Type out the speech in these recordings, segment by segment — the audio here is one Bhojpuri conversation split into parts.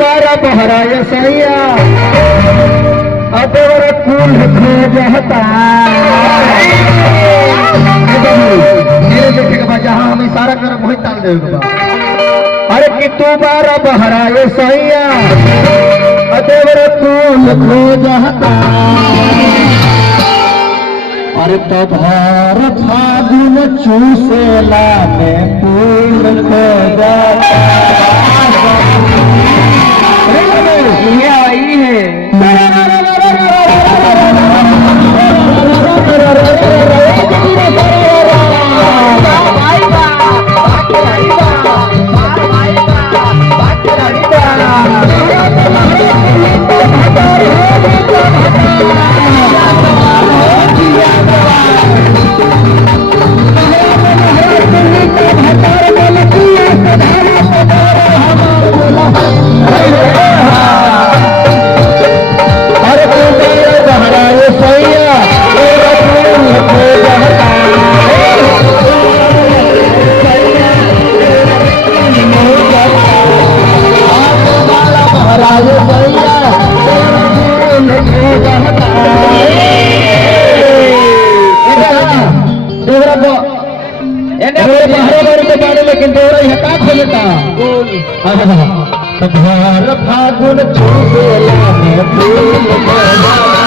बारा बहराया सैया अदेवर कुल खो जाता मेरे देखे के बाद जहाँ हम इशारा कर वही ताल देगा। अरे कि तू बारा बहराए सैया अदेवर कुल खो जाता। अरे तो भर फागुन चूसेला में फूल खो जाता। ये आई है लेकिन घर फागुन चूसेला में फूल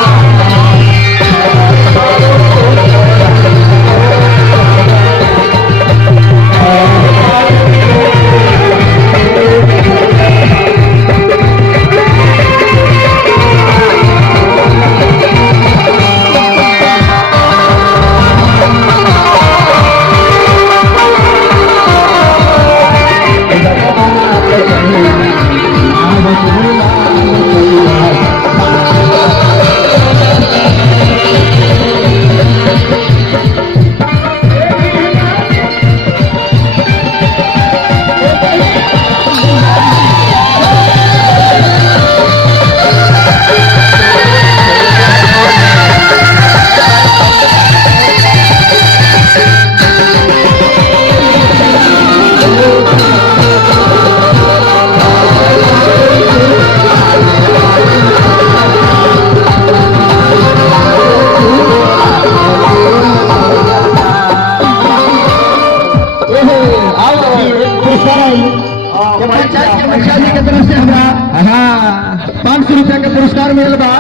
₹500 के पुरस्कार मिल बा।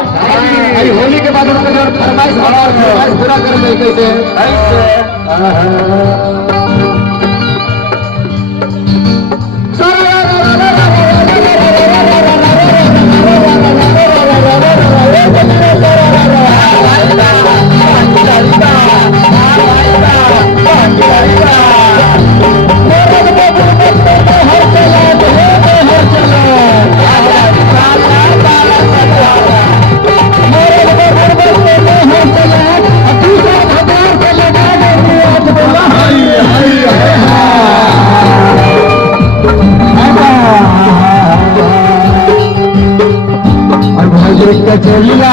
होली के बाद फरमाइश पूरा कर कैसे चलिया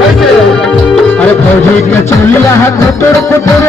अरे फौजी के चलिया कुतुर कुतुर